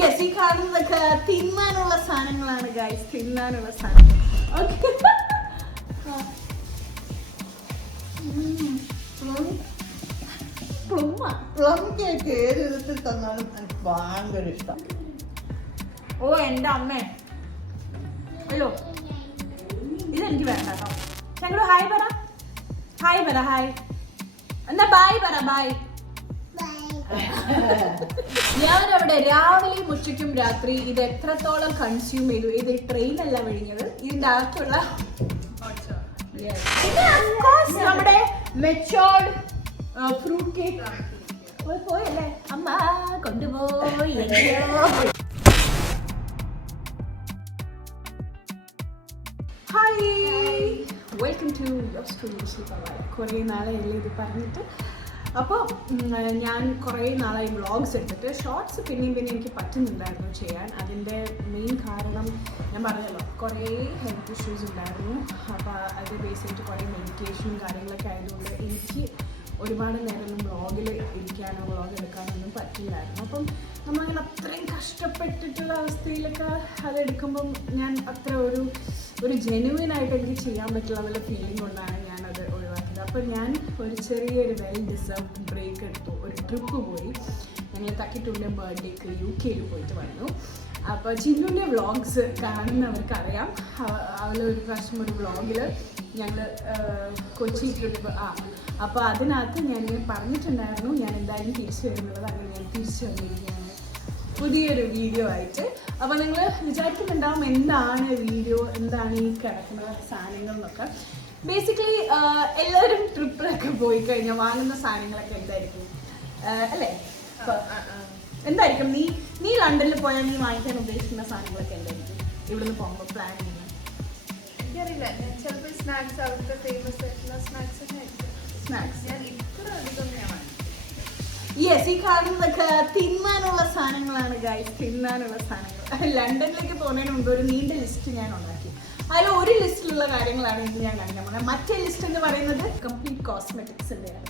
Yes, ഈ കാണുന്നതൊക്കെ തിന്നാനുള്ള സാധനങ്ങളാണ് ഗൈസ്, തിന്നാനുള്ള സാധനങ്ങൾ. പ്ലം കേക്ക് ഏത് വിധത്തിൽ തന്നാലും എനിക്ക് ഭയങ്കര ഇഷ്ടം. ഓ എൻ്റെ അമ്മേ, അല്ലോ ഇതെനിക്ക് വേണ്ട കേട്ടോ. ഞങ്ങൾ ഹായ് പറ, ഹായ് പറ, ഹായ് എന്നാ ബായ് പറ, ബായ്. ഞാനവിടെ രാവിലെയും ഉച്ചയ്ക്കും രാത്രി ഇത് എത്രത്തോളം കൺസ്യൂം ചെയ്തു. ഇത് ട്രെയിനല്ല വിഴിഞ്ഞത്, ഇതിൻ്റെ അകത്തുള്ള നമ്മുടെ മെച്ചോർഡ് ഫ്രൂട്ട് കേക്ക് പോയല്ലേ അമ്മ കൊണ്ടുപോയി. ഹായ്, വെൽക്കം ടു കുറേ നാളെയല്ലേ ഇത് പറഞ്ഞിട്ട്. അപ്പോൾ ഞാൻ കുറേ നാളായി വ്ളോഗ്സ് എടുത്തിട്ട് ഷോർട്സ് പിന്നെയും എനിക്ക് പറ്റുന്നുണ്ടായിരുന്നു ചെയ്യാൻ. അതിൻ്റെ മെയിൻ കാരണം ഞാൻ പറഞ്ഞല്ലോ, കുറേ ഹെൽത്ത് ഇഷ്യൂസ് ഉണ്ടായിരുന്നു. അപ്പോൾ അത് ബേസ് ചെയ്തിട്ട് കുറേ മെഡിക്കേഷനും കാര്യങ്ങളൊക്കെ ആയതുകൊണ്ട് എനിക്ക് ഒരുപാട് നേരം വ്ളോഗിൽ ഇരിക്കാനോ വ്ളോഗ് എടുക്കാനൊന്നും പറ്റില്ലായിരുന്നു. അപ്പം നമ്മളങ്ങനെ അത്രയും കഷ്ടപ്പെട്ടിട്ടുള്ള അവസ്ഥയിലൊക്കെ അതെടുക്കുമ്പം ഞാൻ അത്ര ഒരു ജെനുവിനായിട്ട് എനിക്ക് ചെയ്യാൻ പറ്റില്ല എന്നുള്ള ഫീലിംഗ് കൊണ്ടാണ് ഞാനത് ഒഴിവാക്കിയത്. അപ്പോൾ ഞാൻ ഒരു ചെറിയൊരു വെൽ ഡിസേർവ്ഡ് ബ്രേക്ക് എടുത്തു, ഒരു ട്രിപ്പ് പോയി. ഞങ്ങൾ തക്കിട്ടുൻ്റെ ബർത്ത്ഡേക്ക് UK പോയിട്ട് വന്നു. അപ്പോൾ ചിന്നുവിൻ്റെ വ്ളോഗ്സ് കാണുന്നവർക്കറിയാം, അവളൊരു പ്രാവശ്യം ഒരു വ്ളോഗിൽ ഞങ്ങൾ കൊച്ചി ട്രിപ്പ് അപ്പോൾ അതിനകത്ത് ഞാൻ പറഞ്ഞിട്ടുണ്ടായിരുന്നു ഞാൻ എന്തായാലും തിരിച്ചു വരുന്നുള്ളത്. അങ്ങനെ ഞാൻ തിരിച്ചു വന്നിരിക്കുകയാണ് പുതിയൊരു വീഡിയോ ആയിട്ട്. അപ്പോൾ നിങ്ങൾ വിചാരിക്കുന്നുണ്ടാവും എന്താണ് വീഡിയോ, എന്താണ് ഈ കിടക്കുന്ന സാധനങ്ങൾ എന്നൊക്കെ. ബേസിക്കലി എല്ലാവരും ട്രിപ്പിലൊക്കെ പോയി കഴിഞ്ഞാൽ വാങ്ങുന്ന സാധനങ്ങളൊക്കെ എന്തായിരിക്കും അല്ലേ? എന്തായിരിക്കും നീ ലണ്ടനിൽ പോയാൽ നീ വാങ്ങിക്കാൻ ഉദ്ദേശിക്കുന്ന സാധനങ്ങളൊക്കെ എന്തായിരിക്കും ഇവിടുന്ന് പോകുമ്പോൾ പ്ലാൻ ചെയ്യുന്നത്? എനിക്കറിയില്ല, ഞാൻ ചിലപ്പോൾ സ്നാക്സ്, അവിടുത്തെ ഫേമസ് ആയിട്ടുള്ള സ്നാക്സ് ഞാൻ ഇത്ര അധികം ഞാൻ വാങ്ങിക്കും. യെസ്, ഈ കാണുന്നതൊക്കെ തിന്നാനുള്ള സാധനങ്ങളാണ് ഗൈസ്, തിന്നാനുള്ള സാധനങ്ങൾ. ലണ്ടനിലേക്ക് പോകുന്നതിന് മുമ്പ് ഒരു നീണ്ട ലിസ്റ്റ് ഞാൻ ഉണ്ടാക്കി. അതിൽ ഒരു ലിസ്റ്റിലുള്ള കാര്യങ്ങളാണ് ഇത് ഞാൻ കാണിക്കാൻ പോകുന്നത്. മറ്റേ ലിസ്റ്റ് എന്ന് പറയുന്നത് കംപ്ലീറ്റ് കോസ്മെറ്റിക്സിൻ്റെയാണ്.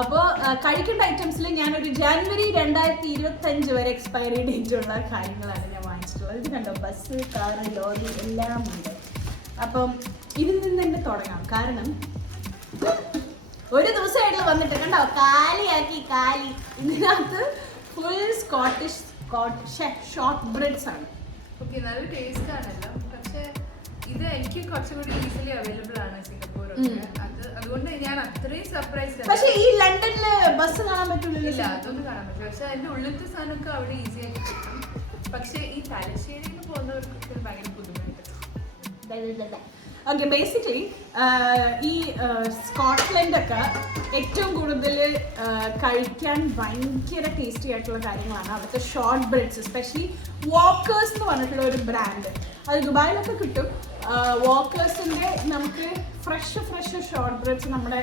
അപ്പോൾ കഴിക്കേണ്ട ഐറ്റംസിൽ ഞാനൊരു ജനുവരി 2025 വരെ എക്സ്പയറി ഡേറ്റ് ഉള്ള കാര്യങ്ങളാണ് ഞാൻ വാങ്ങിച്ചിട്ടുള്ളത്. ഇത് കണ്ടോ, ബസ്, കാറ്, ലോറി എല്ലാം ഉണ്ട്. അപ്പം ഇതിൽ നിന്ന് തന്നെ തുടങ്ങാം. കാരണം ഒരു ദിവസമായിട്ട് വന്നിട്ട് കണ്ടോ കാലിയാക്കി കാലി. ഇതിനകത്ത് ഫുൾ സ്കോട്ടിഷ് ഷോർട്ട് ബ്രെഡ്സ് ആണ്. ഓക്കെ, നല്ല ടേസ്റ്റ് ആണല്ലോ. പക്ഷേ ഇത് എനിക്ക് കുറച്ചും കൂടി ഈസിലി അവൈലബിൾ ആണ് സിംഗപ്പൂർ. അതുകൊണ്ട് ഞാൻ അത്രയും സർപ്രൈസ്ഡ്. പക്ഷേ ഈ ലണ്ടനില് ബസ് കാണാൻ പറ്റില്ല, അതൊന്നും കാണാൻ പറ്റില്ല. പക്ഷെ അതിന്റെ ഉള്ളിലത്തെ സാധനമൊക്കെ അവിടെ ഈസി ആയിട്ട് കിട്ടും. പക്ഷെ ഈ തലശ്ശേരിയിൽ പോകുന്നവർക്കൊക്കെ ഭയങ്കര ബുദ്ധിമുട്ട്. ഓക്കെ, ബേസിക്കലി ഈ സ്കോട്ട്ലൻഡൊക്കെ ഏറ്റവും കൂടുതൽ കഴിക്കാൻ ഭയങ്കര ടേസ്റ്റി ആയിട്ടുള്ള കാര്യങ്ങളാണ് അവിടുത്തെ ഷോർട്ട് ബ്രെഡ്സ്. എസ്പെഷ്യലി വാക്കേഴ്സ് എന്ന് പറഞ്ഞിട്ടുള്ള ഒരു ബ്രാൻഡ്, അത് ദുബായിലൊക്കെ കിട്ടും. വാക്കേഴ്സിൻ്റെ നമുക്ക് ഫ്രഷ് ഷോർട്ട് ബ്രെഡ്സ് നമ്മുടെ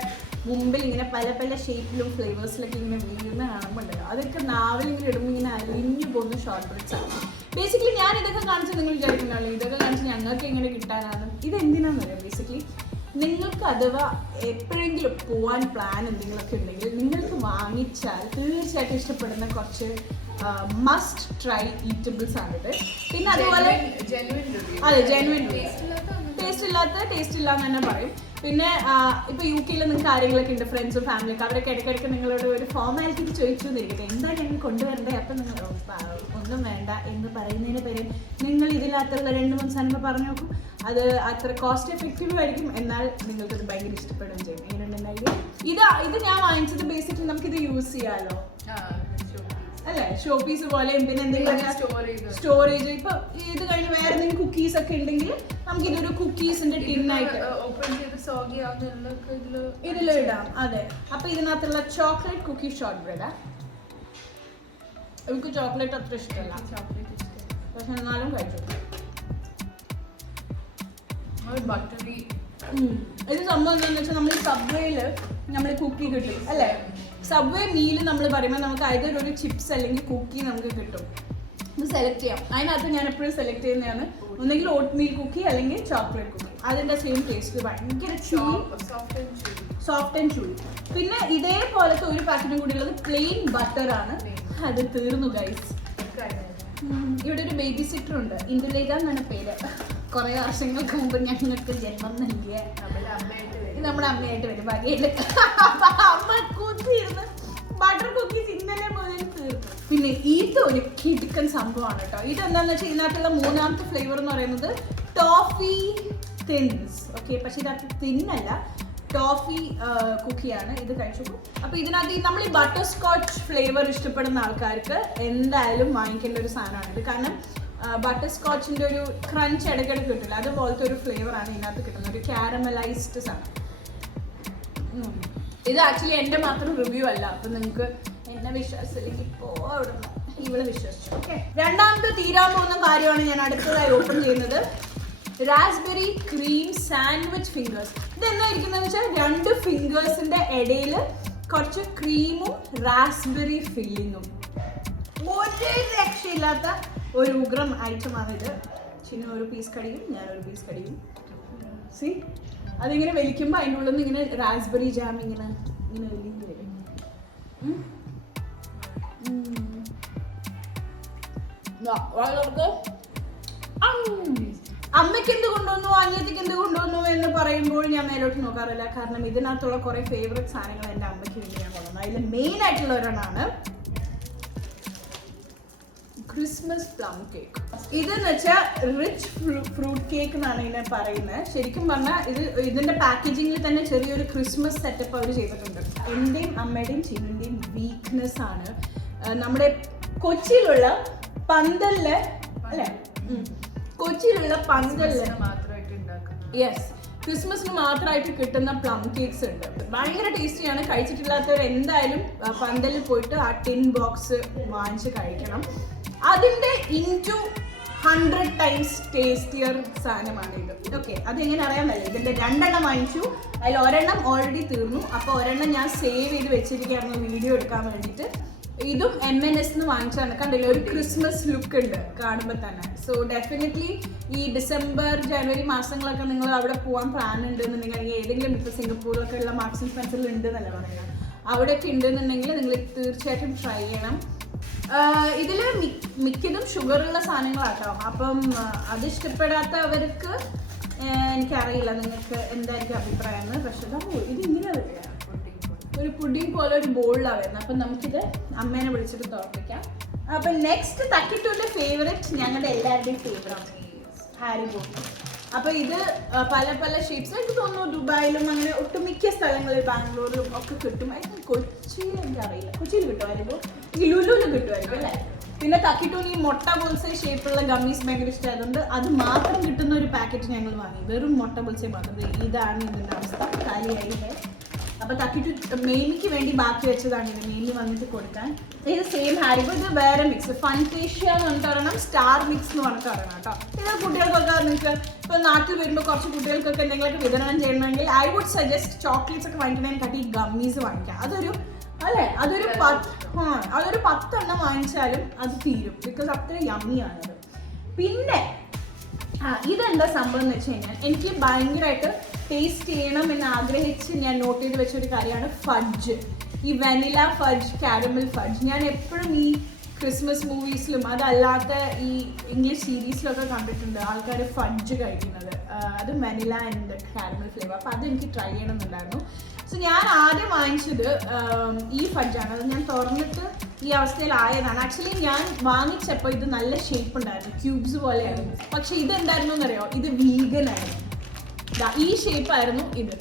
മുമ്പിൽ ഇങ്ങനെ പല പല ഷേപ്പിലും ഫ്ലേവേഴ്സിലൊക്കെ ഇങ്ങനെ വീഴുന്ന കാണുമ്പോണ്ടല്ലോ, അതൊക്കെ നാവിലിങ്ങനെ ഇടുമ്പോൾ ഇങ്ങനെ അലിഞ്ഞു പോകുന്ന ഷോർട്ട് ബ്രെഡ്സ് ആണ്. ബേസിക്കലി ഞാൻ ഇതൊക്കെ കാണിച്ച് നിങ്ങൾ വിചാരിക്കുന്നുള്ളൂ ഇതൊക്കെ കാണിച്ച് ഞങ്ങൾക്ക് എങ്ങനെ കിട്ടാനാണ്. ഇതെന്തിനാന്ന് പറയാം, ബേസിക്കലി നിങ്ങൾക്ക് അഥവാ എപ്പോഴെങ്കിലും പോകാൻ പ്ലാൻ എന്തെങ്കിലുമൊക്കെ ഉണ്ടെങ്കിൽ നിങ്ങൾക്ക് വാങ്ങിച്ചാൽ തീർച്ചയായിട്ടും ഇഷ്ടപ്പെടുന്ന കുറച്ച് മസ്റ്റ് ട്രൈ ഈറ്റബിൾസ് ആണിത്. പിന്നെ അതുപോലെ അതെ, ജെനുവിൻ ടേസ്റ്റ് ഇല്ല എന്ന് തന്നെ പറയും. പിന്നെ ഇപ്പോൾ UK നിങ്ങൾക്ക് കാര്യങ്ങളൊക്കെ ഉണ്ട്, ഫ്രണ്ട്സും ഫാമിലിയൊക്കെ, അവരൊക്കെ ഇടയ്ക്കിടയ്ക്ക് നിങ്ങളോട് ഒരു ഫോർമാലിറ്റിക്ക് ചോദിച്ചു എന്നിരിക്കട്ടെ എന്താണ് ഞങ്ങൾ കൊണ്ടുവരേണ്ടത്. അപ്പം നിങ്ങൾ ഒന്നും വേണ്ട എന്ന് പറയുന്നതിന് പേരും നിങ്ങൾ ഇതിനകത്തുള്ള 2-3 സാധനങ്ങൾ പറഞ്ഞു നോക്കും. അത് അത്ര കോസ്റ്റ് എഫക്റ്റീവ് ആയിരിക്കും, എന്നാൽ നിങ്ങൾക്കത് ഭയങ്കര ഇഷ്ടപ്പെടുകയും ചെയ്യും. എങ്ങനെയുണ്ടായി ഇത് ഞാൻ വാങ്ങിച്ചത് ബേസിക്കലി നമുക്കിത് യൂസ് ചെയ്യാമല്ലോ അല്ലേ, ഷോ പീസ് പോലെ. പിന്നെ എന്തെങ്കിലും സ്റ്റോറേജ്, ഇപ്പൊ ഇത് കഴിഞ്ഞ് വേറെ എന്തെങ്കിലും കുക്കീസ് ഒക്കെ ഉണ്ടെങ്കിൽ നമുക്ക് ഇതൊരു കുക്കീസിന്റെ ടിന്നായിട്ട് ഇതിലിടാം. അതെ, അപ്പൊ ഇതിനകത്തുള്ള ചോക്ലേറ്റ് കുക്കി ഷോർട്ട് ബ്രെഡാ. എനിക്ക് ചോക്ലേറ്റ് അത്ര ഇഷ്ടമല്ല, പക്ഷെ എന്നാലും കഴിച്ചു. ഇത് സംഭവം എന്താണെന്ന് വെച്ചാൽ നമ്മൾ സബ്വേയില് നമ്മൾ കുക്കി കിട്ടും അല്ലേ. സബ്വേ മീൽ നമ്മൾ പറയുമ്പോൾ നമുക്ക് either ഒരു ചിപ്സ് അല്ലെങ്കിൽ കുക്കി നമുക്ക് കിട്ടും. ഇത് സെലക്ട് ചെയ്യാം. അതിനകത്ത് ഞാൻ എപ്പോഴും സെലക്ട് ചെയ്യുന്നതാണ് ഒന്നെങ്കിൽ ഓട്ട് മീൽ കുക്കി അല്ലെങ്കിൽ ചോക്ലേറ്റ് കുക്കി. അതിൻ്റെ സെയിം ടേസ്റ്റ്, ഭയങ്കര സോഫ്റ്റ് ആൻഡ് ചൂയി. പിന്നെ ഇതേപോലത്തെ ഒരു പാക്കറ്റും കൂടി ഉള്ളത് പ്ലെയിൻ ബട്ടർ ആണ്. അത് തീർന്നു ഗൈസ്. ഇവിടെ ഒരു ബേബി സിറ്റർ ഉണ്ട്, ഇന്ദുലേഖ എന്നാണ് പേര്. കുറെ വർഷങ്ങൾക്ക് മുമ്പ് ഞങ്ങൾക്ക് ജന്മം നൽകിയ നമ്മുടെ അമ്മയായിട്ട് വരും വകയില്. അമ്മ കുത്തിയിരുന്ന് ബട്ടർ കുക്കീസ് ഇന്നലെ മുതൽ തീർന്നു. പിന്നെ ഇത് ഒരു കിടുക്കൻ സംഭവമാണ് കേട്ടോ. ഇതെന്താന്ന് വെച്ചാൽ ഇതിനകത്തുള്ള മൂന്നാമത്തെ ഫ്ലേവർ എന്ന് പറയുന്നത് ടോഫി തിൻസ്. ഓക്കെ, പക്ഷെ ഇതിനകത്ത് തിന്നല്ല, ടോഫി കുക്കിയാണ്. ഇത് കഴിച്ചു. അപ്പോൾ ഇതിനകത്ത് നമ്മൾ ഈ ബട്ടർ സ്കോച്ച് ഫ്ലേവർ ഇഷ്ടപ്പെടുന്ന ആൾക്കാർക്ക് എന്തായാലും വാങ്ങിക്കേണ്ട ഒരു സാധനമാണ് ഇത്. കാരണം ബട്ടർ സ്കോച്ചിൻ്റെ ഒരു ക്രഞ്ച് ഇടയ്ക്കിടയ്ക്ക് കിട്ടില്ല, അതുപോലത്തെ ഒരു ഫ്ലേവറാണ് ഇതിനകത്ത് കിട്ടുന്നത്. ഒരു ക്യാരമലൈസ്ഡ് സാധനം. ഇത് ആക്ച്വലി എൻ്റെ മാത്രം റിവ്യൂ അല്ല, അപ്പം നിങ്ങൾക്ക് എന്നെ വിശ്വാസമില്ലെങ്കിൽ അവിടെ ഇവള് വിശ്വസിച്ചു. ഓക്കെ, രണ്ടാമത്തെ തീരാൻ പോകുന്ന കാര്യമാണ് ഞാൻ അടുത്തതായി ഓപ്പൺ ചെയ്യുന്നത്. Raspberry cream sandwich fingers. ഇതെന്താ ഇരിക്കുന്നതെന്ന് വെച്ചാൽ 2 ഫിംഗേഴ്സിന്റെ ഇടയിൽ കുറച്ച് ക്രീമും റാസ്ബെറി ഫില്ലിങ്ങും. ഒരു രക്ഷയില്ലാത്ത ഒരു ഉഗ്രം ഐറ്റമാണ് ഇത്. ചിന്നു ഒരു പീസ് കടിയും ഞാനൊരു പീസ് കടിയും. സി, അതിങ്ങനെ വലിക്കുമ്പോൾ അതിൻ്റെ ഉള്ളിൽ നിന്ന് ഇങ്ങനെ റാസ്ബെറി ജാം ഇങ്ങനെ ഇങ്ങനെ വലിയ വരും. അമ്മയ്ക്ക് എന്ത് കൊണ്ടുവന്നു, അനിയത്തിക്ക് എന്ത് കൊണ്ടുവന്നു എന്ന് പറയുമ്പോൾ ഞാൻ മേലോട്ട് നോക്കാറില്ല. കാരണം ഇതിനകത്തുള്ള കുറെ ഫേവറേറ്റ് സാധനങ്ങൾ എൻ്റെ അമ്മയ്ക്ക് വേണ്ടി ഞാൻ കൊണ്ടുവന്നു. അതിൽ മെയിൻ ആയിട്ടുള്ള ഒരെണ്ണമാണ് ക്രിസ്മസ് പ്ലം കേക്ക്. ഇതെന്ന് വെച്ചാൽ റിച്ച് ഫ്രൂട്ട് കേക്ക് എന്നാണ് ഇതിനെ പറയുന്നത്. ശരിക്കും പറഞ്ഞാൽ ഇതിന്റെ പാക്കേജിങ്ങിൽ തന്നെ ചെറിയൊരു ക്രിസ്മസ് സെറ്റപ്പ് അവർ ചെയ്തിട്ടുണ്ട്. എൻ്റെയും അമ്മയുടെയും ചിന്നുൻ്റെയും വീക്ക്നെസ് ആണ് നമ്മുടെ കൊച്ചിയിലുള്ള പന്തലില്, അല്ലേ, കൊച്ചിയിലുള്ള പന്തലില് യെസ്, ക്രിസ്മസിന് മാത്രമായിട്ട് കിട്ടുന്ന പ്ലം കേക്ക്സ് ഉണ്ട്. ഭയങ്കര ടേസ്റ്റിയാണ്. കഴിച്ചിട്ടില്ലാത്തവർ എന്തായാലും പന്തലിൽ പോയിട്ട് ആ ടിൻ ബോക്സ് വാങ്ങിച്ച് കഴിക്കണം. അതിൻ്റെ ഇൻറ്റു 100 times ടേസ്റ്റിയർ സാധനമാണ് ഇത്. ഓക്കെ, അതെങ്ങനെ അറിയാൻ പറ്റില്ല. ഇതിൻ്റെ 2 എണ്ണം വാങ്ങിച്ചു, അതിൽ ഒരെണ്ണം ഓൾറെഡി തീർന്നു. അപ്പോൾ ഒരെണ്ണം ഞാൻ സേവ് ചെയ്ത് വെച്ചിരിക്കുകയായിരുന്നു വീഡിയോ എടുക്കാൻ വേണ്ടിയിട്ട്. ഇതും M&S വാങ്ങിച്ചാണ്. കണ്ടില്ല, ഒരു ക്രിസ്മസ് ലുക്ക് ഉണ്ട് കാണുമ്പോൾ തന്നെ. സോ ഡെഫിനറ്റ്ലി ഈ ഡിസംബർ ജനുവരി മാസങ്ങളൊക്കെ നിങ്ങൾ അവിടെ പോകാൻ പ്ലാൻ ഉണ്ടെന്നുണ്ടെങ്കിൽ, ഏതെങ്കിലും ഇപ്പോൾ സിംഗപ്പൂരിലൊക്കെ ഉള്ള മാർക്സ് ആൻഡ് സ്പെൻസറിൽ ഉണ്ട് എന്നല്ല പറയുന്നത്, അവിടെയൊക്കെ ഉണ്ടെന്നുണ്ടെങ്കിൽ നിങ്ങൾ തീർച്ചയായിട്ടും ട്രൈ ചെയ്യണം. ഇതിൽ മിക്കതും ഷുഗറുള്ള സാധനങ്ങളാട്ടോ. അപ്പം അത് ഇഷ്ടപ്പെടാത്തവർക്ക് എനിക്കറിയില്ല നിങ്ങൾക്ക് എന്തായിരിക്കും അഭിപ്രായം. പക്ഷെ ഇത് ഇങ്ങനെ വരിക, ഒരു പുഡിംഗ് പോലെ ഒരു ബോളിലാണ് വരുന്നത്. അപ്പം നമുക്കിത് അമ്മേനെ വിളിച്ചിട്ട് തുറപ്പിക്കാം. അപ്പം നെക്സ്റ്റ് തക്കിട്ടൂൻ്റെ ഫേവറേറ്റ്, ഞങ്ങളുടെ എല്ലാവരുടെയും ഫേവറേറ്റ് ഹാരി പോട്ടർ. അപ്പോൾ ഇത് പല പല ഷേപ്സ് എനിക്ക് തോന്നുന്നു ദുബായിലും അങ്ങനെ ഒട്ടുമിക്ക സ്ഥലങ്ങളിൽ, ബാംഗ്ലൂരിലും ഒക്കെ കിട്ടും. കൊച്ചിയിൽ എനിക്കറിയില്ല, കൊച്ചിയിൽ കിട്ടുമായിരിക്കും, ഈ ലുലുവിൽ കിട്ടുമായിരിക്കും അല്ലേ. പിന്നെ തക്കിട്ടൂന് ഈ മുട്ട ബോൾസെ ഷേപ്പുള്ള ഗമ്മീസ് ഭയങ്കര ഇഷ്ടമായതുകൊണ്ട് അത് മാത്രം കിട്ടുന്ന ഒരു പാക്കറ്റ് ഞങ്ങൾ വാങ്ങി. വെറും മുട്ട ബോൾസെ മാത്രം. ഇതാണ് ഇതിൻ്റെ അവസ്ഥ, കാലിയായില്ലേ. അപ്പോൾ തക്കിട്ടു മെയിനിക്ക് വേണ്ടി ബാക്കി വെച്ചതാണ് ഇത്, മെയിനിൽ വന്നിട്ട് കൊടുക്കാൻ. ഇത് സെയിം ഹാരിബോ, ഇത് വേറെ മിക്സ്, ഫൺടേഷ്യ എന്ന് പറഞ്ഞിട്ട് പറയണം, സ്റ്റാർ മിക്സ് എന്ന് പറഞ്ഞിട്ട് പറയണം കേട്ടോ. ഇത് കുട്ടികൾക്കൊക്കെ നിങ്ങൾക്ക് ഇപ്പോൾ നാട്ടിൽ വരുമ്പോൾ കുറച്ച് കുട്ടികൾക്കൊക്കെ എന്തെങ്കിലുമൊക്കെ വിതരണം ചെയ്യണമെങ്കിൽ ഐ വുഡ് സജസ്റ്റ് ചോക്ലേറ്റ്സ് ഒക്കെ വാങ്ങിക്കുന്നതിനെക്കാട്ടി ഈ ഗമ്മീസ് വാങ്ങിക്കാം. അതൊരു 10 എണ്ണം വാങ്ങിച്ചാലും അത് തീരും, ബിക്കോസ് അത്ര യമ്മിയാണത്. പിന്നെ ഇതെന്താ സംഭവം എന്ന് വെച്ച് കഴിഞ്ഞാൽ, എനിക്ക് ഭയങ്കരമായിട്ട് ടേസ്റ്റ് ചെയ്യണം എന്ന് ആഗ്രഹിച്ച് ഞാൻ നോട്ട് ചെയ്ത് വെച്ചൊരു കാര്യമാണ് ഫഡ്ജ്. ഈ വെനില ഫഡ്ജ്, കാരമൽ ഫഡ്ജ്. ഞാൻ എപ്പോഴും ഈ ക്രിസ്മസ് മൂവീസിലും അതല്ലാത്ത ഈ ഇംഗ്ലീഷ് സീരീസിലൊക്കെ കണ്ടിട്ടുണ്ട് ആൾക്കാർ ഫഡ്ജ് കഴിക്കുന്നത്. അത് വെനില ആൻഡ് കാരമൽ ഫ്ലേവർ. അപ്പോൾ അതെനിക്ക് ട്രൈ ചെയ്യണമെന്നുണ്ടായിരുന്നു. സോ ഞാൻ ആദ്യം വാങ്ങിച്ചത് ഈ ഫഡ്ജാണ്. അത് ഞാൻ തുറന്നിട്ട് ഈ അവസ്ഥയിലായതാണ്. ആക്ച്വലി ഞാൻ വാങ്ങിച്ചപ്പോൾ ഇത് നല്ല ഷേപ്പ് ഉണ്ടായിരുന്നു, ക്യൂബ്സ് പോലെയായിരുന്നു. പക്ഷെ ഇതെന്തായിരുന്നു എന്നറിയോ, ഇത് വീഗൻ ആയിരുന്നു. ഈ ഷേപ്പായിരുന്നു ഇത്.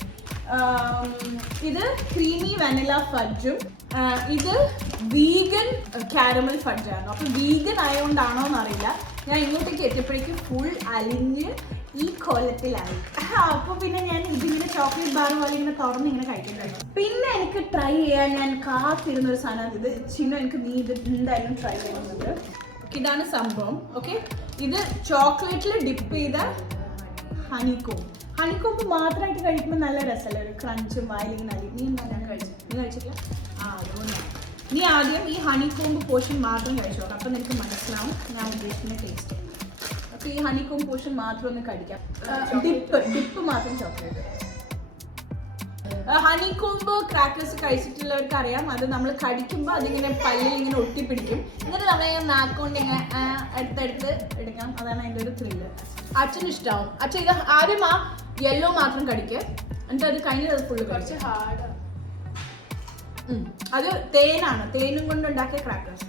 ഇത് ക്രീമി വെനില ഫഡ്ജും ഇത് വീഗൻ കാരമൽ ഫഡ്ജായിരുന്നു. അപ്പോൾ വീഗൻ ആയതുകൊണ്ടാണോ എന്നറിയില്ല, ഞാൻ ഇങ്ങോട്ടേക്ക് എത്തിയപ്പോഴേക്കും ഫുൾ അലിഞ്ഞ് ഈ കൊല്ലത്തിലായി. അപ്പോൾ പിന്നെ ഞാൻ ഇതിങ്ങനെ ചോക്ലേറ്റ് ബാർ പോലെ ഇങ്ങനെ തുറന്ന് ഇങ്ങനെ കഴിക്കുന്നുണ്ടായിരുന്നു. പിന്നെ എനിക്ക് ട്രൈ ചെയ്യാൻ ഞാൻ കാത്തിരുന്നൊരു സാധനം ഇത്. ചിന്നു എനിക്ക് നീ ഇത് എന്തായാലും ട്രൈ ചെയ്യുന്നത്. ഇതാണ് സംഭവം. ഓക്കെ, ഇത് ചോക്ലേറ്റിൽ ഡിപ്പ് ചെയ്ത ഹണിക്കോമ്പ് മാത്രമായിട്ട് കഴിക്കുമ്പോൾ നല്ല രസമല്ലേ, ഒരു ക്രഞ്ചും വായിലിങ്ങനെ അലി. നീ കഴിച്ചിട്ടില്ല? അതുകൊണ്ടാണ്. നീ ആദ്യം ഈ ഹണിക്കോമ്പ് പോർഷൻ മാത്രം കഴിച്ചു നോക്കാം, അപ്പം നിനക്ക് മനസ്സിലാവും ഞാൻ ഉദ്ദേശിക്കുന്ന ടേസ്റ്റ്. അപ്പോൾ ഈ ഹണിക്കോമ്പ് പോർഷൻ മാത്രം ഒന്ന് കഴിക്കാം. ഡിപ്പ് മാത്രം ചോക്ലേറ്റ്. ഹണിക്കോംബ് ക്രാക്കേഴ്സ് കഴിച്ചിട്ടുള്ളവർക്ക് അറിയാം, അത് നമ്മൾ കടിക്കുമ്പോൾ അതിങ്ങനെ പല്ലിൽ ഇങ്ങനെ ഒട്ടിപ്പിടിക്കും. എന്നിട്ട് നമ്മളിങ്ങനെ നാക്കൊണ്ട് ഇങ്ങനെ എടുത്തെടുത്ത് എടുക്കാം. അതാണ് അതിൻ്റെ ഒരു ത്രില്ല്. അച്ഛന് ഇഷ്ടമാവും. അച്ഛൻ ഇത് ആദ്യം ആ യെല്ലോ മാത്രം കടിക്കുക, എന്നിട്ട് അത് കഴിഞ്ഞത് ഫുള്ള് കുറച്ച് ഹാർഡാണ്. അത് തേനാണ്, തേനും കൊണ്ട് ഉണ്ടാക്കിയ ക്രാക്കേഴ്സ്.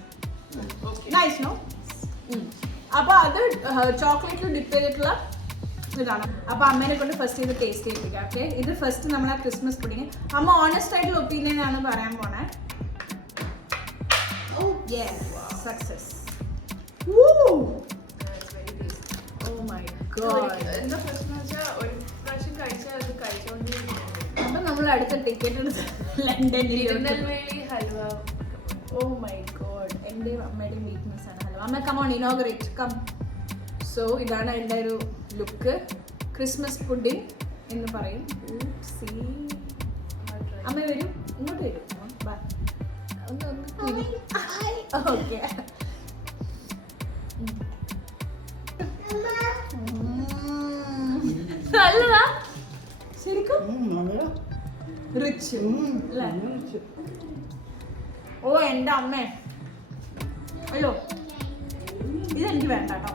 Nice no? അപ്പൊ അത് ചോക്ലേറ്റിൽ ഡിപ്പ് ചെയ്തിട്ടുള്ള ഇതാണ്. അപ്പൊ അമ്മേനെ കൊണ്ട് ഫസ്റ്റ് ഇത് ടേസ്റ്റ് ചെയ്യിപ്പിക്കാം. ഓക്കെ, ഇത് ഫസ്റ്റ് നമ്മളെ ക്രിസ്മസ് പുഡിങ്. അമ്മ ഓണസ്റ്റ് ആയിട്ടുള്ള ഒപ്പീനിയൻ ആണ് പറയാൻ പോണേ. സക്സസ്. എന്താ പ്രശ്നം വെച്ചാൽ ഒരു പ്രാവശ്യം കഴിച്ചാൽ അത് കഴിച്ചോണ്ടിരിക്കും. അപ്പൊ നമ്മൾ അടുത്ത ടിക്കറ്റ് തിരുനെൽവേലി ഹൽവ. ഓ മൈ ഗോഡ്, എൻ്റെ അമ്മയുടെയും വീക്ക്നെസ് ആണ് ഹൽവ. അമ്മ come on, inaugurate come. So ഇതാണ് എൻ്റെ ഒരു ലുക്ക്. ക്രിസ്മസ് പുഡിംഗ് എന്ന് പറയും. അമ്മ വരും, ഇങ്ങോട്ട് വരും. ഓക്കെ, നല്ലതാ ശരിക്കും. റിച്ച് അല്ലേ? ഓ എൻ്റെ അമ്മേ, അയ്യോ ഇതെനിക്ക് വേണ്ട കേട്ടോ.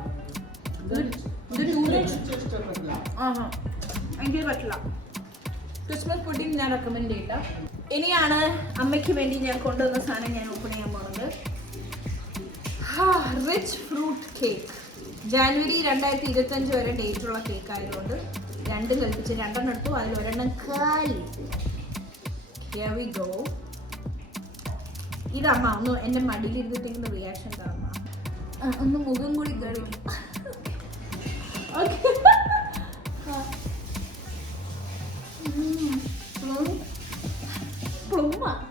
എനിക്ക് പറ്റില്ല. ക്രിസ്മസ് പുഡിംഗ് ഞാൻ റെക്കമെൻഡ് ചെയ്യില്ല. ഇനിയാണ് അമ്മയ്ക്ക് വേണ്ടി ഞാൻ കൊണ്ടുവന്ന സാധനം ഞാൻ ഓപ്പൺ ചെയ്യാൻ പോകുന്നത്. Rich fruit cake. ജാനുവരി 2025 വരെ ഡേറ്റുള്ള കേക്ക് ആയതുകൊണ്ട് രണ്ടും കൽപ്പിച്ച് രണ്ടെണ്ണം എടുത്തു, അതിൽ ഒരെണ്ണം കാലി. Here we go. ഇതമ്മ ഒന്ന് എൻ്റെ മടിയിൽ ഇരുന്നിട്ടെങ്കിലും റിയാക്ഷൻ കാണുന്ന ഒന്ന് മുഖം കൂടി കറി.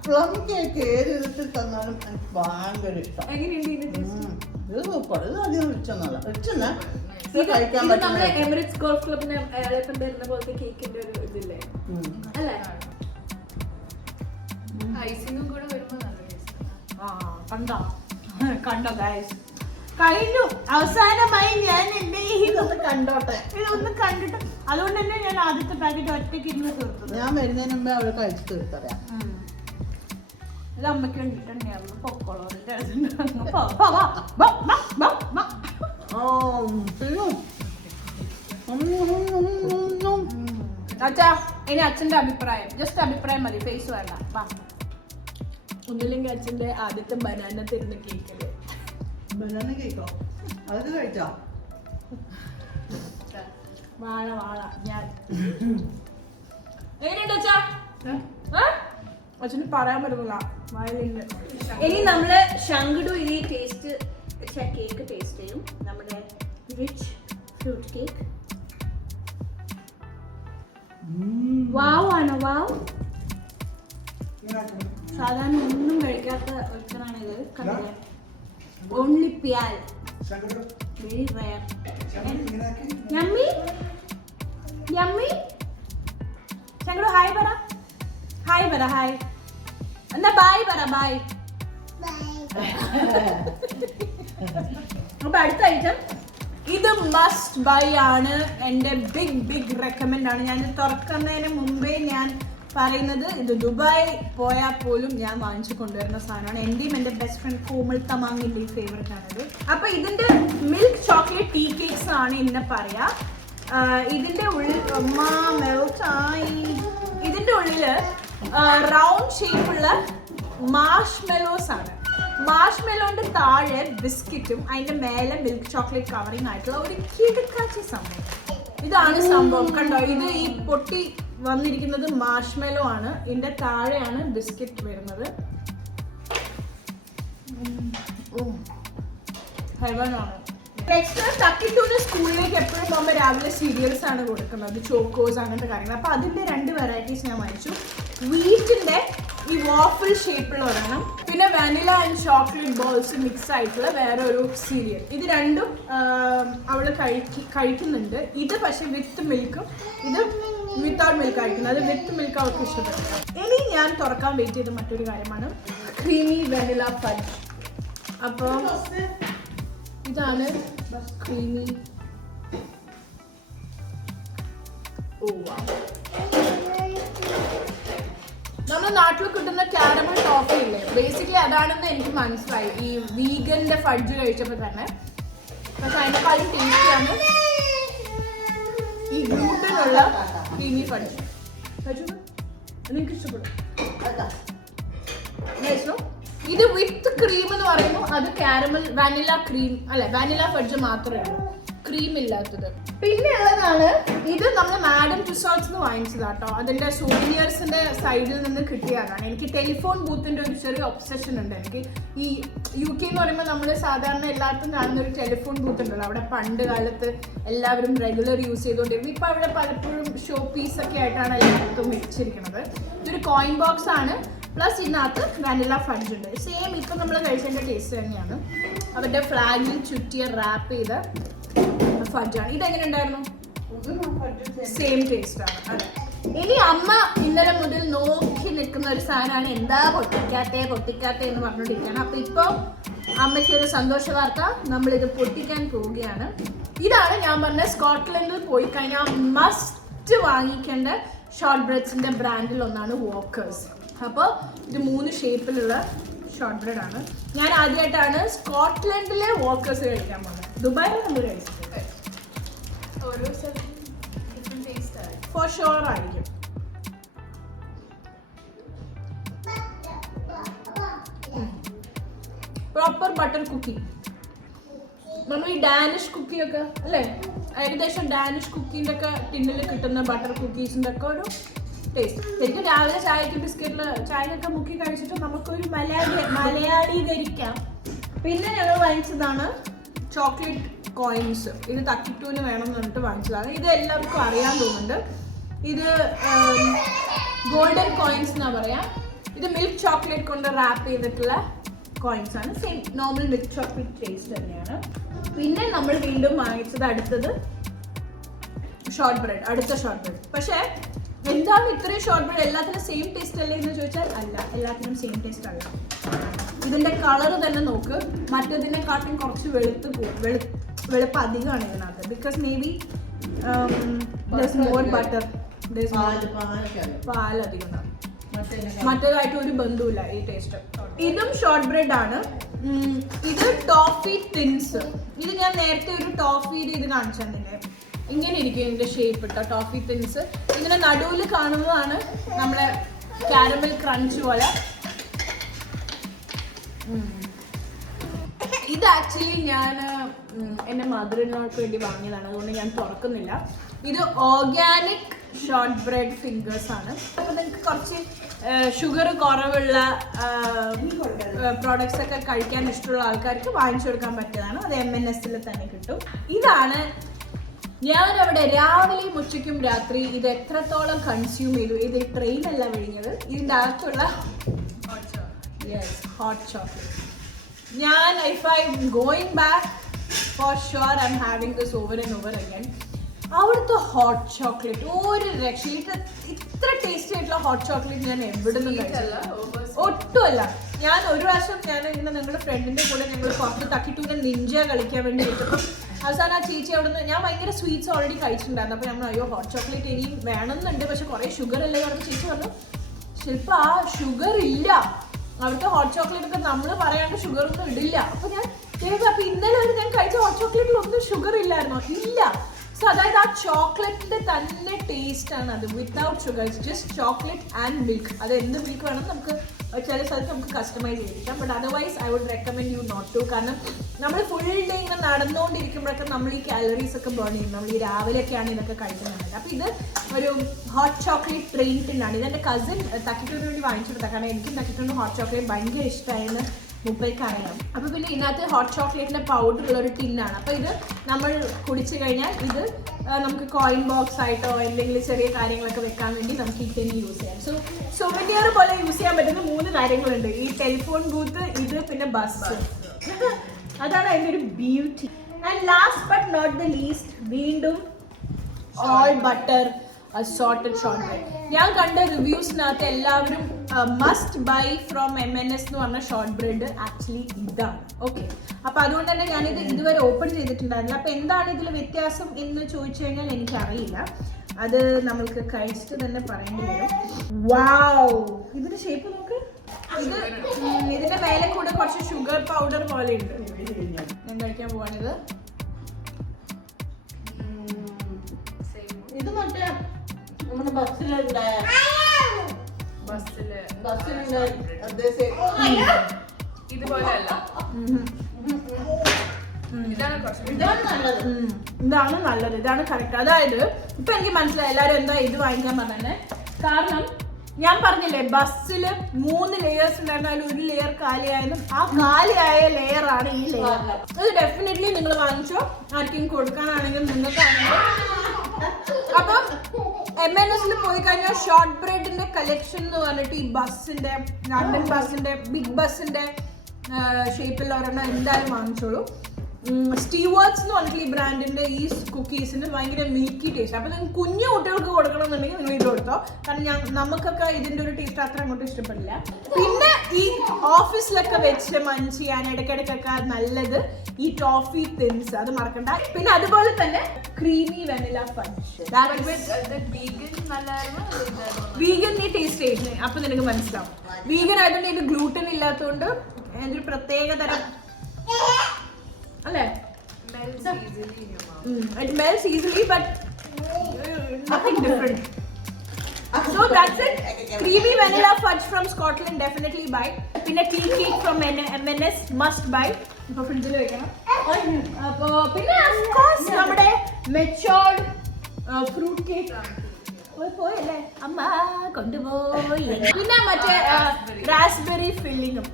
പ്ലം കേക്ക് ഏത് വിധത്തിൽ തന്നാലും എനിക്ക് ഭയങ്കര ഇഷ്ടം. എങ്ങനെയുണ്ട് ഇതിന്റെ ഇത് സൂപ്പർ. ഇത് അധികം റിച്ചൊന്നല്ല, റിച്ചെന്നാ കഴിക്കാൻ ഇത് നമ്മുടെ പറ്റും. എമിറേറ്റ്സ് ഗോൾഫ് ക്ലബിന് അയാളെപ്പം തരുന്ന പോലത്തെ കേക്കിന്റെ ഒരു ഇതില്ലേ അല്ലേ? ഐസിങ്ങും കൂടെ വരുമ്പോൾ നല്ല ടേസ്റ്റ്. കണ്ടോ ഗൈസ്, കഴിഞ്ഞു. അവസാനമായി ഞാൻ എന്റെ ഇതൊന്ന് കണ്ടോട്ടെ, ഇതൊന്ന് കണ്ടിട്ട്. അതുകൊണ്ട് തന്നെ ഞാൻ ആദ്യത്തെ പാക്കറ്റ് ഒറ്റയ്ക്ക് ഇരുന്ന് തീർത്തത്. ഞാൻ വരുന്നതിന് മുമ്പേ അവൾ കഴിച്ചു തീർത്തറിയാം. ഇത് അമ്മയ്ക്ക് വേണ്ടിട്ടുണ്ടായിരുന്നു. പൊക്കോളോ അച്ഛാ. ഇനി അച്ഛന്റെ അഭിപ്രായം, ജസ്റ്റ് അഭിപ്രായം മതി, ഫേസ് വേണ്ട. വാ, ഒന്നുമില്ലെങ്കിൽ അച്ഛന്റെ ആദ്യത്തെ ബനാന തരുന്ന കേക്കില്. ബനാന കേക്കോ? അതൊക്കെ കഴിച്ചോ? വാഴ വാഴ ഞാൻ എങ്ങനെയുണ്ട് അച്ഛാ? അച്ഛന് പറയാൻ പറ്റുന്നില്ല, വാഴയുണ്ട്. ഇനി നമ്മള് ശങ്കുടു ഈ ടേസ്റ്റ് കേക്ക് ടേസ്റ്റ് ചെയ്യും. നമ്മുടെ റിച്ച് ഫ്രൂട്ട് കേക്ക്. വാവ് ആണോ? വാവ്. സാധാരണ ഒന്നും കഴിക്കാത്ത ഒരുത്തനാണിത്. കണ്ടില്ലേ? ഓൺലി പ്യാൽ, very rare. Yummy yummy. Shankudu hi പറ, ഹായ് പറ, ഹായ്. എന്താ ബായ് പറ, ബായ്. അപ്പൊ അടുത്ത ഐറ്റം ഇത് മസ്റ്റ് ബൈ ആണ്. എൻ്റെ ബിഗ് റെക്കമെൻഡ് ആണ്. ഞാൻ തുറക്കുന്നതിന് മുമ്പേ ഞാൻ പറയുന്നത്, ഇത് ദുബായ് പോയാൽ പോലും ഞാൻ വാങ്ങിച്ചു കൊണ്ടുവരുന്ന സാധനമാണ്. എൻ്റെയും എൻ്റെ ബെസ്റ്റ് ഫ്രണ്ട് കോമൾ തമാങ്ങിൻ്റെയും ഫേവറേറ്റ് ആണിത്. അപ്പൊ ഇതിന്റെ മിൽക്ക് ചോക്ലേറ്റ് ടീ കേക്ക്സ് ആണ് ഇന്നെ പറയാ. ഇതിന്റെ ഉള്ളിൽ ഇതിന്റെ ഉള്ളില് റൗണ്ട് ഷേപ്പുള്ള മാഷ്മെലോസ് ആണ്. മാഷ്മെലോന്റെ താഴെ ബിസ്ക്കറ്റും അതിന്റെ മേലെ മിൽക്ക് ചോക്ലേറ്റ് കവറിങ് ആയിട്ടുള്ള ഒരു കിടക്കാച്ചി സംഭവം. ഇതാണ് സംഭവം. കണ്ടോ, ഇത് ഈ പൊട്ടി വന്നിരിക്കുന്നത് മാഷ്മെലോ ആണ്. ഇതിന്റെ താഴെയാണ് ബിസ്ക്കറ്റ് വരുന്നത്. ഹെവനാണ്. നെക്സ്റ്റ് തക്കിട്ടൂന് സ്കൂളിലേക്ക് എപ്പോഴും പോകുമ്പോൾ രാവിലെ സീരിയൽസ് ആണ് കൊടുക്കുന്നത്, ചോക്കോസ് അങ്ങനത്തെ കാര്യങ്ങൾ. അപ്പോൾ അതിൻ്റെ 2 വെറൈറ്റീസ് ഞാൻ വാങ്ങിച്ചു. വീറ്റിൻ്റെ ഈ വാഫിൾ ഷേപ്പുള്ള ഒരെണ്ണം, പിന്നെ vanilla and chocolate balls mix ആയിട്ടുള്ള വേറെ ഒരു സീരിയൽ. ഇത് രണ്ടും അവൾ കഴിക്കുന്നുണ്ട്. ഇത് പക്ഷെ വിത്ത് മിൽക്കും, ഇത് വിത്തൗട്ട് മിൽക്ക് കഴിക്കുന്നത്. അത് വിത്ത് മിൽക്ക് അവൾക്ക് ഇഷ്ടപ്പെടുന്നത്. ഇനി ഞാൻ തുറക്കാൻ വെയിറ്റ് ചെയ്ത മറ്റൊരു കാര്യമാണ് ക്രീമി വാനില ഫഡ്ജ്. അപ്പോൾ ഇതാണ് ക്രീമി. ഓ വാ, നമ്മുടെ നാട്ടിൽ കിട്ടുന്ന കാരമൽ ടോഫി ഇല്ലേ, ബേസിക്കലി അതാണെന്ന് എനിക്ക് മനസ്സിലായി ഈ വീഗന്റെ ഫഡ്ജ് കഴിച്ചപ്പോൾ തന്നെ. പക്ഷെ അതിനെക്കാളും ടേസ്റ്റിയാണ് ഈ ഗ്ലൂട്ടനുള്ള ക്രീമി ഫഡ്ജ്. എനിക്ക് ഇഷ്ടപ്പെടും. ഇത് വിത്ത് ക്രീം എന്ന് പറയുമ്പോൾ അത് കാരമൽ വാനില ക്രീം അല്ല, വാനില ഫഡ്ജ് മാത്രമേ ഉള്ളൂ, ക്രീം ഇല്ലാത്തത്. പിന്നെ ഉള്ളതാണ് ഇത് നമ്മൾ മാഡം ടുസോട്സ് വാങ്ങിച്ചതാട്ടോ. അതിന്റെ സൂനിയേഴ്സിന്റെ സൈഡിൽ നിന്ന് കിട്ടിയതാണ്. എനിക്ക് ടെലിഫോൺ ബൂത്തിന്റെ ഒരു ചെറിയ ഒബ്സഷൻ ഉണ്ട്. എനിക്ക് ഈ UK എന്ന് പറയുമ്പോൾ നമ്മൾ സാധാരണ എല്ലാവർക്കും കാണുന്ന ഒരു ടെലിഫോൺ ബൂത്ത് ഉണ്ടല്ലോ, അവിടെ പണ്ട് കാലത്ത് എല്ലാവരും റെഗുലർ യൂസ് ചെയ്തുകൊണ്ടിരുന്നു. ഇപ്പൊ അവിടെ പലപ്പോഴും ഷോ പീസ് ഒക്കെ ആയിട്ടാണ് എല്ലായിടത്തും വെച്ചിരിക്കുന്നത്. ഇതൊരു കോയിൻ ബോക്സ് ആണ്, പ്ലസ് ഇതിനകത്ത് വാനില ഫഡ്ജ് ഉണ്ട്. സെയിം ഇപ്പം നമ്മൾ കഴിച്ചതിൻ്റെ ടേസ്റ്റ് തന്നെയാണ്. അവരുടെ ഫ്ലാഗിൽ ചുറ്റിയ റാപ്പ് ചെയ്ത ഫഡ്ജാണ്. ഇതെങ്ങനെ ഉണ്ടായിരുന്നു? സെയിം ടേസ്റ്റ് ആണ്. അതെ. ഇനി അമ്മ ഇന്നലെ മുതൽ നോക്കി നിൽക്കുന്ന ഒരു സാധനമാണ്, എന്താ പൊട്ടിക്കാത്തേ എന്ന് പറഞ്ഞുകൊണ്ടിരിക്കുകയാണ്. അപ്പൊ ഇപ്പൊ അമ്മയ്ക്ക് ഒരു സന്തോഷ വാർത്ത, നമ്മളിത് പൊട്ടിക്കാൻ പോവുകയാണ്. ഇതാണ് ഞാൻ പറഞ്ഞ സ്കോട്ട്ലൻഡിൽ പോയി കഴിഞ്ഞാൽ മസ്റ്റ് വാങ്ങിക്കേണ്ട ഷോർട്ട് ബ്രെഡ്സിന്റെ ബ്രാൻഡിൽ ഒന്നാണ് വോക്കേഴ്സ്. അപ്പോൾ ഇത് 3 ഷേപ്പിലുള്ള ഷോർട്ട് ബ്രെഡ് ആണ്. ഞാൻ ആദ്യമായിട്ടാണ് സ്കോട്ട്ലൻഡിലെ വോക്കേഴ്സ് കഴിക്കാൻ പോകുന്നത്. ദുബായിൽ നമ്മൾ കഴിച്ചിട്ടുണ്ട്. ഓരോ സ്ഥലത്തും ഡിഫറെന്റ് ടേസ്റ്റ് ആണ്. ഫോർ ഷുവർ ആയിരിക്കും. Proper butter cooking. നമ്മൾ ഈ ഡാനിഷ് കുക്കിയൊക്കെ അല്ലേ, ഏകദേശം ഡാനിഷ് കുക്കിൻ്റെ ഒക്കെ ടിന്നിൽ കിട്ടുന്ന ബട്ടർ കുക്കീസിൻ്റെ ഒക്കെ ഒരു ടേസ്റ്റ്. ശരിക്കും രാവിലെ ചായക്ക് ബിസ്ക്കറ്റിൽ ചായയൊക്കെ മുക്കി കഴിച്ചിട്ട് നമുക്കൊരു മലയാളീകരിക്കാം. പിന്നെ ഞങ്ങൾ വാങ്ങിച്ചതാണ് ചോക്ലേറ്റ് കോയിൻസ്. ഇത് 32 വേണം എന്ന് പറഞ്ഞിട്ട് വാങ്ങിച്ചതാണ്. ഇത് എല്ലാവർക്കും അറിയാൻ തോന്നുന്നുണ്ട്. ഇത് ഗോൾഡൻ കോയിൻസ് എന്നാ പറയാ. ഇത് മിൽക്ക് ചോക്ലേറ്റ് കൊണ്ട് റാപ്പ് ചെയ്തിട്ടുള്ള കോയിൻസ് ആണ്. Same normal milk chocolate taste തന്നെയാണ്. പിന്നെ നമ്മൾ വീണ്ടും വാങ്ങിച്ചത് അടുത്ത ഷോർട്ട് ബ്രെഡ്. പക്ഷേ എന്താണ് ഇത്രയും ഷോർട്ട് ബ്രെഡ് എല്ലാത്തിനും സെയിം ടേസ്റ്റ് അല്ലേ എന്ന് ചോദിച്ചാൽ അല്ല, എല്ലാത്തിനും സെയിം ടേസ്റ്റ് അല്ല. ഇതിന്റെ കളർ തന്നെ നോക്ക്, മറ്റേതിനെക്കാട്ടും കുറച്ച് വെളുപ്പ് അധികമാണ് ഇതിനകത്ത്. Because may be more butter, പാൽ അധികം. മറ്റേതായിട്ട് ഒരു ബന്ധവുമില്ല ഈ ടേസ്റ്റ്. ഇതും ഷോർട്ട് ബ്രെഡ് ആണ്. ഇത് ടോഫി തിൻസ്. ഇത് ഞാൻ നേരത്തെ ഒരു ടോഫിയുടെ ഇത് കാണിച്ചു തന്നില്ലേ, ഇങ്ങനെ ഇരിക്കും ഇതിന്റെ ഷേപ്പ് ഇട്ടോ ടോഫി തിൻസ്. ഇതിന്റെ നടുവിൽ കാണുന്നതാണ് നമ്മളെ കാരമൽ ക്രഞ്ച് പോലെ. ഇത് ആക്ച്വലി ഞാൻ എൻ്റെ മദറിനോർക്ക് വേണ്ടി വാങ്ങിയതാണ്, അതുകൊണ്ട് ഞാൻ തുറക്കുന്നില്ല. ഇത് ഓർഗാനിക് ഷോർട്ട് ബ്രെഡ് ഫിംഗേഴ്സ് ആണ്. അപ്പോൾ നിങ്ങൾക്ക് കുറച്ച് ഷുഗർ കുറവുള്ള പ്രോഡക്ട്സ് ഒക്കെ കഴിക്കാൻ ഇഷ്ടമുള്ള ആൾക്കാർക്ക് വാങ്ങിച്ചു കൊടുക്കാൻ പറ്റിയതാണ്. അത് MNSൽ തന്നെ കിട്ടും. ഇതാണ് ഞാൻ അവിടെ രാവിലെയും ഉച്ചയ്ക്കും രാത്രി ഇത് എത്രത്തോളം കൺസ്യൂം ചെയ്തു. ഇത് ട്രെയിനല്ല വിഴിഞ്ഞത്, ഇതിൻ്റെ അകത്തുള്ള ഹോട്ട് ചോക്ലേറ്റ്. ഞാൻ if I'm going back for sure I'm having this over and over again. അവിടുത്തെ ഹോട്ട് ചോക്ലേറ്റ് ഒരു രക്ഷയില്ല. ഇത്ര ടേസ്റ്റി ആയിട്ടുള്ള ഹോട്ട് ചോക്ലേറ്റ് ഞാൻ എവിടെ നിന്നും കഴിച്ചില്ല, ഒട്ടുമല്ല. ഞാൻ ഒരു പ്രാവശ്യം ഇങ്ങനെ നിങ്ങളുടെ ഫ്രണ്ടിന്റെ കൂടെ ഞങ്ങൾ പുറത്ത് 32 നിഞ്ച കളിക്കാൻ വേണ്ടി വെച്ചപ്പോൾ അവസാനം ആ ചേച്ചി അവിടെ നിന്ന്, ഞാൻ ഭയങ്കര സ്വീറ്റ്സ് ഓൾറെഡി കഴിച്ചിട്ടുണ്ടായിരുന്നു. അപ്പോൾ നമ്മൾ അയ്യോ ഹോട്ട് ചോക്ലേറ്റ് ഇനിയും വേണമെന്നുണ്ട്, പക്ഷെ കുറേ ഷുഗർ അല്ലേ പറഞ്ഞ് ചേച്ചി പറഞ്ഞു, ശില്പ ആ ഷുഗർ ഇല്ല അവിടുത്തെ ഹോട്ട് ചോക്ലേറ്റ് ഒക്കെ നമ്മൾ പറയാണ്ട് ഷുഗർ ഒന്നും ഇടില്ല. അപ്പോൾ ഞാൻ അപ്പോൾ ഇന്നലെ വരെ ഞാൻ കഴിച്ച ഹോട്ട് ചോക്ലേറ്റിൽ ഒന്നും ഷുഗർ ഇല്ലായിരുന്നോ? ഇല്ല. സോ അതായത് ആ ചോക്ലേറ്റിന്റെ തന്നെ ടേസ്റ്റ് ആണ് അത്, without sugar. It's just chocolate and milk. അത് എന്ത് മിൽക്ക് വേണം നമുക്ക് ചില സ്ഥലത്ത് നമുക്ക് കസ്റ്റമൈസ് ചെയ്തിരിക്കാം. But otherwise I would recommend you not to. കാരണം നമ്മൾ ഫുൾ ഡേ ഇങ്ങനെ നടന്നുകൊണ്ടിരിക്കുമ്പോഴൊക്കെ നമ്മൾ ഈ കാലറീസ് ഒക്കെ ബേൺ ചെയ്യും. നമ്മൾ ഈ രാവിലെയൊക്കെയാണ് ഇതൊക്കെ കഴിക്കുന്നുണ്ട്. അപ്പോൾ ഇത് ഒരു ഹോട്ട് ചോക്ലേറ്റ് ട്രെയിൻ ടിന്നാണ്. ഇതെൻ്റെ കസിൻ 32 വേണ്ടി വാങ്ങിച്ചെടുത്താൽ, കാരണം എനിക്കും 32 ഹോട്ട് ചോക്ലേറ്റ് ഭയങ്കര ഇഷ്ടമായിരുന്നു, മുപ്പേക്ക് അറിയാം. അപ്പോൾ പിന്നെ ഇതിനകത്ത് ഹോട്ട് ചോക്ലേറ്റിൻ്റെ പൗഡർ ഉള്ള ഒരു ടിന്നാണ്. അപ്പോൾ ഇത് നമ്മൾ കുടിച്ചു കഴിഞ്ഞാൽ ഇത് നമുക്ക് കോയിൻ ബോക്സ് ആയിട്ടോ എന്തെങ്കിലും ചെറിയ കാര്യങ്ങളൊക്കെ വെക്കാൻ വേണ്ടി നമുക്ക് ഈ ടിൻ യൂസ് ചെയ്യാം. സോ സൊവനിയർ പോലെ യൂസ് ചെയ്യാൻ പറ്റുന്ന 3 കാര്യങ്ങളുണ്ട്: ഈ ടെലിഫോൺ ബൂത്ത്, ഇത്, പിന്നെ ബസ്. അതാണ് അതിൻ്റെ ഒരു beauty. And last but not the least, വീണ്ടും all butter assorted shortbread. ഞാൻ കണ്ട റിവ്യൂസിനകത്ത് എല്ലാവരും മസ്റ്റ് ബൈ ഫ്രോം MNS എന്ന് പറഞ്ഞ ഷോർട്ട് ബ്രെഡ് ആക്ച്വലി ഇതാണ്. ഓക്കെ, അപ്പോൾ അതുകൊണ്ട് തന്നെ ഞാനിത് ഇതുവരെ ഓപ്പൺ ചെയ്തിട്ടുണ്ടായിരുന്നില്ല. അപ്പോൾ എന്താണ് ഇതിൽ വ്യത്യാസം എന്ന് ചോദിച്ചു കഴിഞ്ഞാൽ എനിക്കറിയില്ല. അത് നമ്മൾക്ക് കഴിച്ചിട്ട് തന്നെ പറയേണ്ടി വരും. വാവ്, ഇതിന്റെ ഷേപ്പ് നോക്ക്. ഇതിന്റെ മേലെ കൂടെ കുറച്ച് ഷുഗർ പൗഡർ പോലെ ഉണ്ട്. ഞാൻ കഴിക്കാൻ പോവാണിത്. ഇത് മറ്റേ നമ്മുടെ ബസ്സിലുണ്ടായ ഇതുപോലെയല്ല. ഇതാണ് നല്ലത്, ഇതാണ് കറക്റ്റ്. അതായത് ഇപ്പൊ എനിക്ക് മനസ്സിലായി എല്ലാരും എന്താ ഇത് വാങ്ങിക്കാൻ പറഞ്ഞത്. കാരണം ഞാൻ പറഞ്ഞില്ലേ, ബസ്സില് 3 ലെയേഴ്സ് ഉണ്ടായിരുന്നു, അതിൽ 1 ലെയർ കാലിയായതും ആ കാലിയായ ലെയർ ആണ് ഈ ലെയർ. ഇത് ഡെഫിനറ്റ്ലി നിങ്ങൾ വാങ്ങിച്ചോ, ആർക്കും കൊടുക്കാനാണെങ്കിലും നിങ്ങൾക്കാണെങ്കിലും. അപ്പം M&S പോയി കഴിഞ്ഞാൽ ഷോർട്ട് ബ്രെഡിന്റെ കളക്ഷൻ എന്ന് പറഞ്ഞിട്ട് ഈ ബസ്സിന്റെ, ലണ്ടൻ ബസ്സിന്റെ, ബിഗ് ബസ്സിന്റെ ഷേപ്പിൽ ഒരെണ്ണം എന്തായാലും വാങ്ങിച്ചോളൂ. സ്റ്റീവേർട്സ് എന്ന് പറഞ്ഞിട്ട് ഈ ബ്രാൻഡിന്റെ ഈ കുക്കീസിന് ഭയങ്കര മിൽക്കി ടേസ്റ്റ്. അപ്പൊ നിങ്ങൾ കുഞ്ഞു കുട്ടികൾക്ക് കൊടുക്കണമെന്നുണ്ടെങ്കിൽ നിങ്ങൾ ഇത് കൊടുത്തോ. കാരണം നമുക്കൊക്കെ ഇതിന്റെ ഒരു ടേസ്റ്റ് അത്ര അങ്ങോട്ട് ഇഷ്ടപ്പെടില്ല. പിന്നെ ഈ ഓഫീസിലൊക്കെ വെച്ച് മഞ്ച് ചെയ്യാൻ ഇടയ്ക്കിടയ്ക്കൊക്കെ നല്ലത് ഈ ടോഫി തിൻസ്, അത് മറക്കണ്ട. പിന്നെ അതുപോലെ തന്നെ ക്രീമി വെനില ഫഡ്ജ്. വീഗൻ നീ ടേസ്റ്റ് ചെയ്യുന്നത് അപ്പൊ നിനക്ക് മനസ്സിലാവും. വീഗൻ ആയതുകൊണ്ട് ഇത് ഗ്ലൂട്ടൻ ഇല്ലാത്തതുകൊണ്ട് ഒരു പ്രത്യേക തരം അല്ലേ, it melts easily but nothing different. So that's it. Creamy vanilla fudge from Scotland, definitely buy. Pinna tea cake from M&S, must buy. ipo fridge il vekkana. Appo pinna of course nammade matured fruit cake പോയല്ലേ അമ്മ കൊണ്ടുപോയി. പിന്നെ മറ്റേ raspberry ഫില്ലിങ്ങും.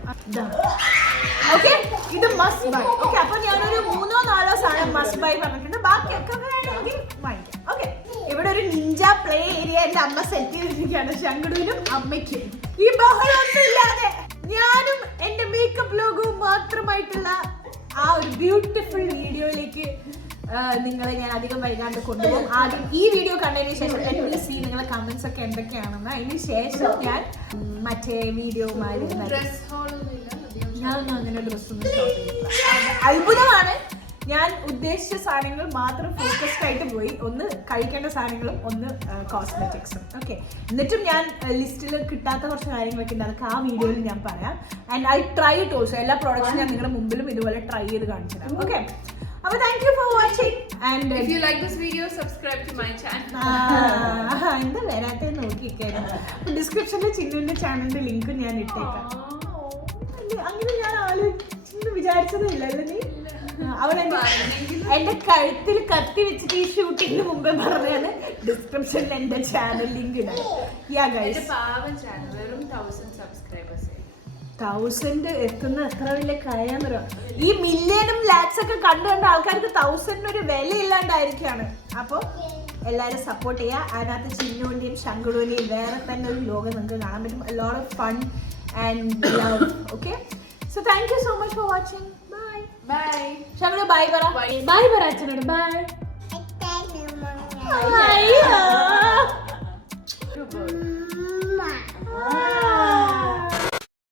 Okay, ഇത് must by. Okay, അപ്പൊ ഞാനൊരു 3-4 സാധനം must by പറഞ്ഞിട്ടുണ്ട്. ബാക്കിയൊക്കെ വേണമെങ്കിൽ വാങ്ങിക്കാം. ഓക്കെ, ഇവിടെ ഒരു നിഞ്ച പ്ലേ ഏരിയ എന്റെ അമ്മ സെറ്റ് ചെയ്തിരിക്കുകയാണ് ശങ്കുടുവിനും അമ്മയ്ക്കും. ഈ ബഹളമൊന്നും ഇല്ലാതെ ഞാനും എന്റെ മേക്കപ്പ് ലോഗവും മാത്രമായിട്ടുള്ള ആ ഒരു ബ്യൂട്ടിഫുൾ വീഡിയോയിലേക്ക് നിങ്ങളെ ഞാൻ അധികം വൈകാണ്ട് കൊണ്ടുപോകും. ആദ്യം ഈ വീഡിയോ കണ്ടതിന് ശേഷം നിങ്ങളെ കമന്റ്സ് ഒക്കെ എന്തൊക്കെയാണെന്ന്, അതിന് ശേഷം ഞാൻ മറ്റേ വീഡിയോമാരി ഞാനൊന്നും അങ്ങനെ ഡ്രസ്സൊന്നും ഷോപ്പ് ചെയ്യില്ല. അത്ഭുതമാണ്, ഞാൻ ഉദ്ദേശിച്ച സാധനങ്ങൾ മാത്രം ഫോക്കസ്ഡ് ആയിട്ട് പോയി. ഒന്ന് കഴിക്കേണ്ട സാധനങ്ങളും ഒന്ന് കോസ്മെറ്റിക്സും. ഓക്കെ, എന്നിട്ടും ഞാൻ ലിസ്റ്റിൽ കിട്ടാത്ത കുറച്ച് കാര്യങ്ങളൊക്കെ ഉണ്ട്, അതൊക്കെ ആ വീഡിയോയിൽ ഞാൻ പറയാം. And I try it also. എല്ലാ പ്രോഡക്റ്റ്സും ഞാൻ നിങ്ങളുടെ മുമ്പിലും ഇതുപോലെ ട്രൈ ചെയ്ത് കാണിച്ചു തരാം. ഓക്കെ, അപ്പോൾ thank you for watching. And if you like this video, subscribe to my channel. എന്താ വരാത്തെ നോക്കിയിരിക്കായിരുന്നു. ഡിസ്ക്രിപ്ഷനിൽ ചിന്നുവിന്റെ ചാനലിന്റെ ലിങ്ക് ഞാൻ ഇട്ടേക്കാം. അങ്ങനെ ഞാൻ ആലോചിച്ചു വിചാരിച്ചതേ ഇല്ലല്ലേ നീ. അവൻ എന്റെ കഴുത്തിൽ കത്തി വെച്ചിട്ട് ഈ ഷൂട്ടിങ്ങിന് മുമ്പേ പറഞ്ഞാണ് ഡിസ്ക്രിപ്ഷനിൽ എന്റെ ചാനൽ ലിങ്ക് ഇടാൻ. യാ ഗൈസ്, 1000 subscribers. 1000 എത്തുന്ന എത്ര വലിയ കാര്യം പറയാം. ഈ മില്യനും ലാക്സ് ഒക്കെ കണ്ട ആൾക്കാർക്ക് 1000 ഒരു വില ഇല്ലാണ്ടായിരിക്കാണ്. അപ്പോൾ എല്ലാവരും സപ്പോർട്ട് ചെയ്യുക. അതിനകത്ത് ചിന്നുവിൻ്റെയും ശങ്കുളുവിൻ്റെയും വേറെ തന്നെ ഒരു ലോകം നിങ്ങൾക്ക് കാണാൻ പറ്റും. A lot of fun and love. Okay, so thank you so much for watching. Bye. Bye. Shangulu bye പറ. Bye പറ അച്ഛനോട്. Bye.